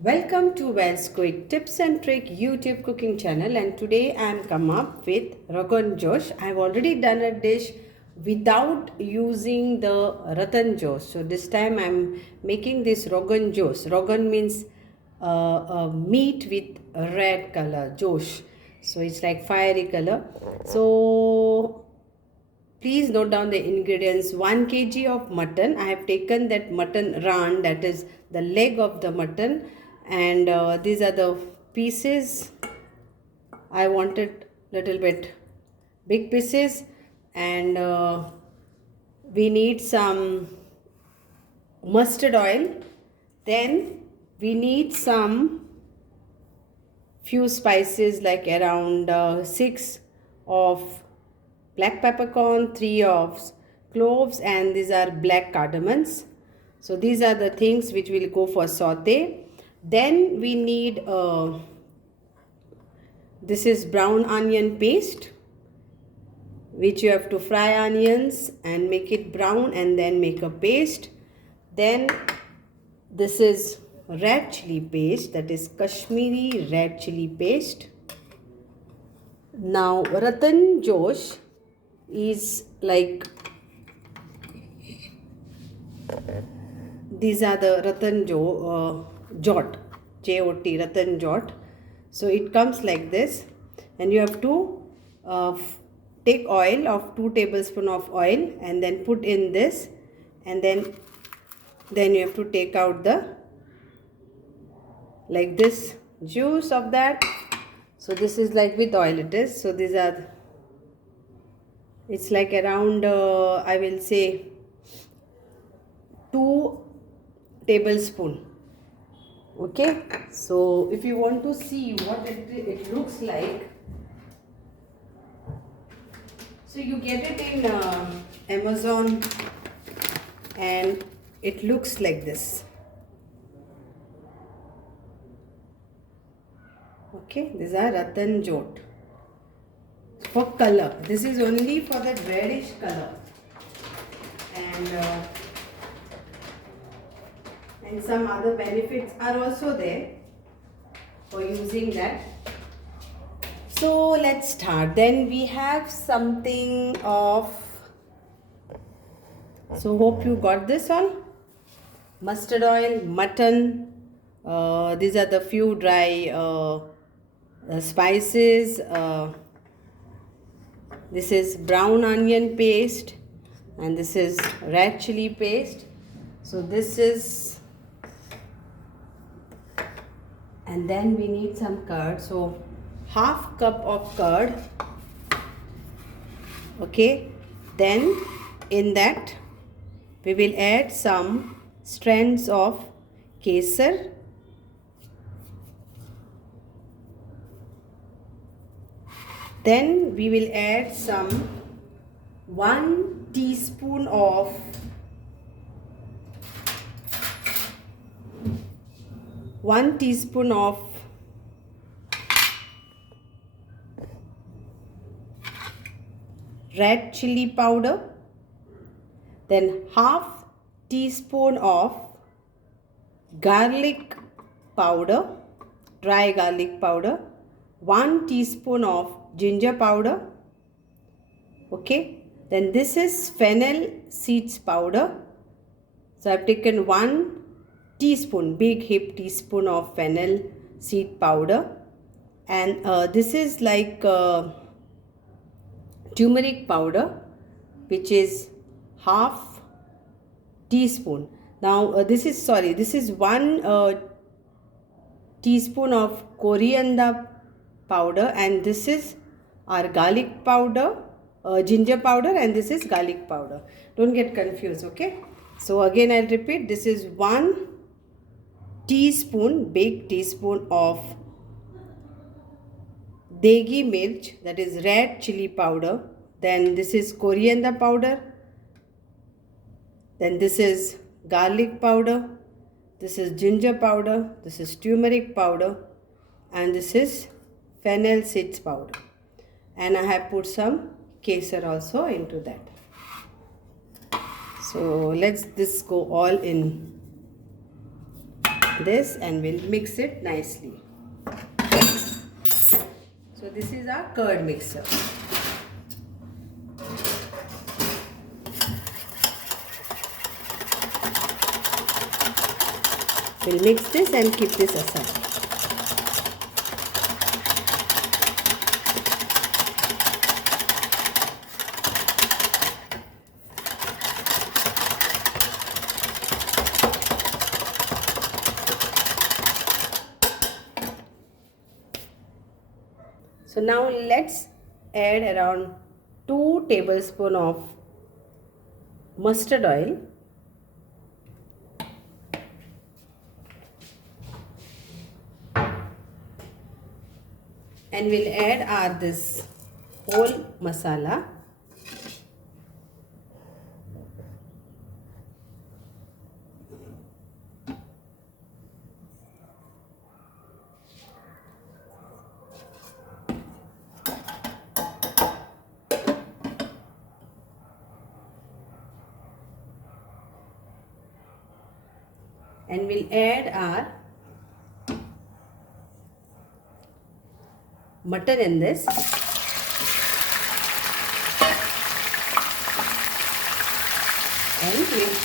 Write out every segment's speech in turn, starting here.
Welcome to Wells Quick Tips and Trick YouTube cooking channel, and today I am come up with Rogan Josh. I have already done a dish without using the Ratan Jot. So this time I am making this Rogan Josh. Rogan means meat with red color, Josh. So it's like fiery color. So please note down the ingredients. 1 kg of mutton. I have taken that mutton round, that is the leg of the mutton, and these are the pieces. I wanted little bit big pieces, and we need some mustard oil. Then we need some few spices like around 6 of black peppercorn, 3 of cloves, and these are black cardamoms. So these are the things which will go for saute. Then we need this is brown onion paste, which you have to fry onions and make it brown and then make a paste. Then this is red chili paste, that is Kashmiri red chili paste. Now Ratan Josh is like, these are the Ratan Jot, J-O-T, Ratan Jot. So it comes like this, and you have to take oil of 2 tablespoons of oil and then put in this, and then you have to take out the like this juice of that. So this is like with oil it is. So these are, it's like around I will say 2 tablespoons. Okay, so if you want to see what it looks like, so you get it in Amazon, and it looks like this. Okay, these are Ratan Jot. For color, this is only for that reddish color, and some other benefits are also there for using that. So let's start. Then we have something of, so hope you got this all. Mustard oil, mutton, these are the few dry spices, this is brown onion paste, and this is red chili paste. So this is, and then we need some curd. So half cup of curd. Okay, then in that we will add some strands of kesar. Then we will add some 1 teaspoon of red chili powder, then half teaspoon of garlic powder, dry garlic powder, 1 teaspoon of ginger powder. Okay, then this is fennel seeds powder. So I've taken 1 teaspoon, big hip teaspoon of fennel seed powder, and this is like turmeric powder, which is half teaspoon. Now this is 1 teaspoon of coriander powder, and this is our garlic powder, ginger powder, and this is garlic powder. Don't get confused. Okay, so again I'll repeat, this is 1 teaspoon, big teaspoon of deghi mirch, that is red chili powder, then this is coriander powder, then this is garlic powder, this is ginger powder, this is turmeric powder, and this is fennel seeds powder, and I have put some kesar also into that. So let's this go all in this and we'll mix it nicely. So this is our curd mixer. We'll mix this and keep this aside. So now let's add around 2 tablespoons of mustard oil. And we'll add this whole masala. And we'll add our mutton in this. And we'll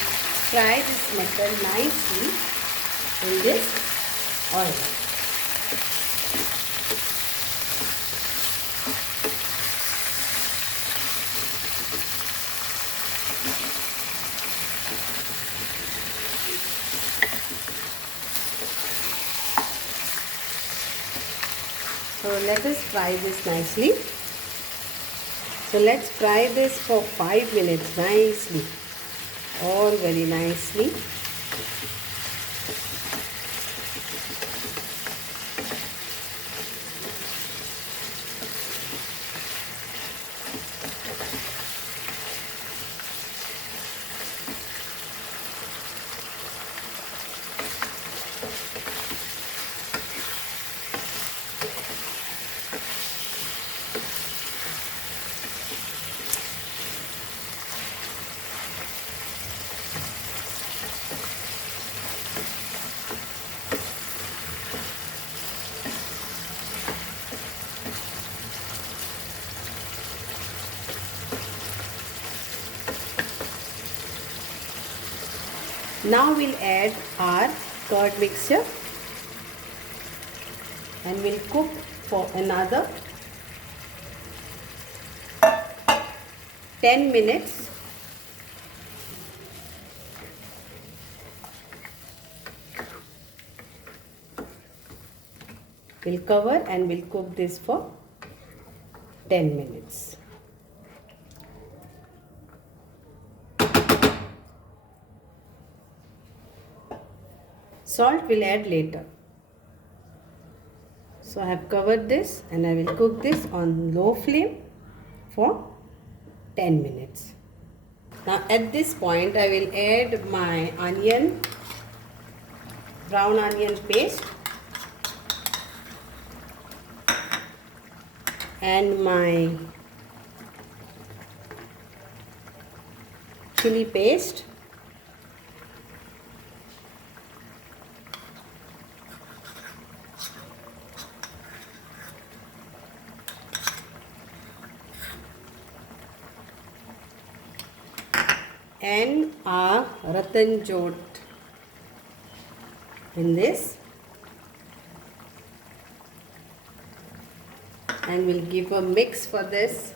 fry this mutton nicely in this oil. So let us fry this nicely. So let's fry this for 5 minutes nicely, all very nicely. Now we'll add our curd mixture and we'll cook for another 10 minutes. We'll cover and we'll cook this for 10 minutes. Salt we'll add later. So I have covered this and I will cook this on low flame for 10 minutes. Now at this point I will add my onion, brown onion paste and my chili paste. And our Ratan Jot in this, and we'll give a mix for this.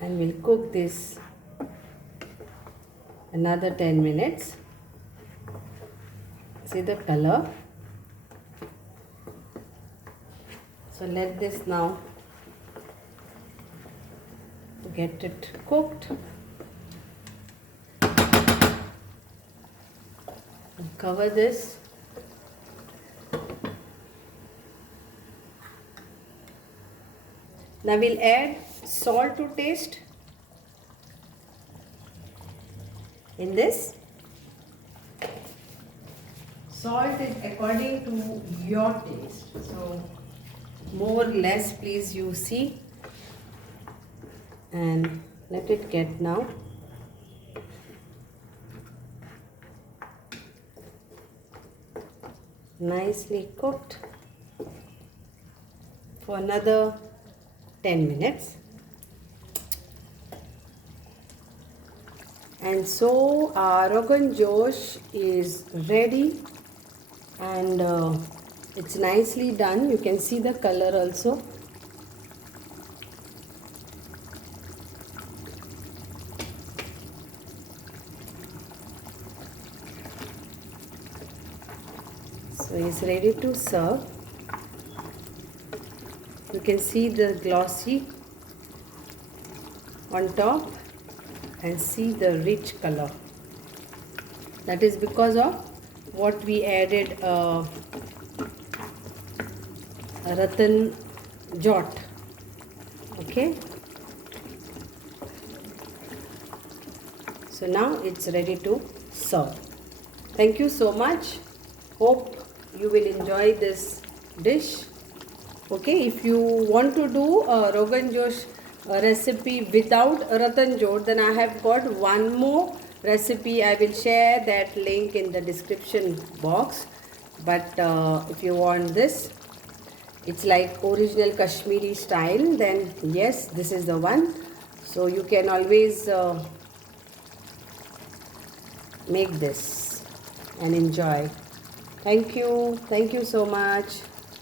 And we'll cook this another 10 minutes. See the color. So let this now get it cooked. Cover this. Now we'll add salt to taste in this. Salt is according to your taste. So more or less please you see, and Let it get now. Nicely cooked for another 10 minutes. And so our Rogan Josh is ready, and it's nicely done. You can see the color also. So it's ready to serve. You can see the glossy on top and see the rich color. That is because of what we added Ratan Jot. Okay. So now it's ready to serve. Thank you so much. Hope you will enjoy this dish. Okay, if you want to do a Rogan Josh recipe without Ratan Jot, then I have got one more recipe. I will share that link in the description box. But if you want this, it's like original Kashmiri style, then yes, this is the one. So you can always make this and enjoy. Thank you so much.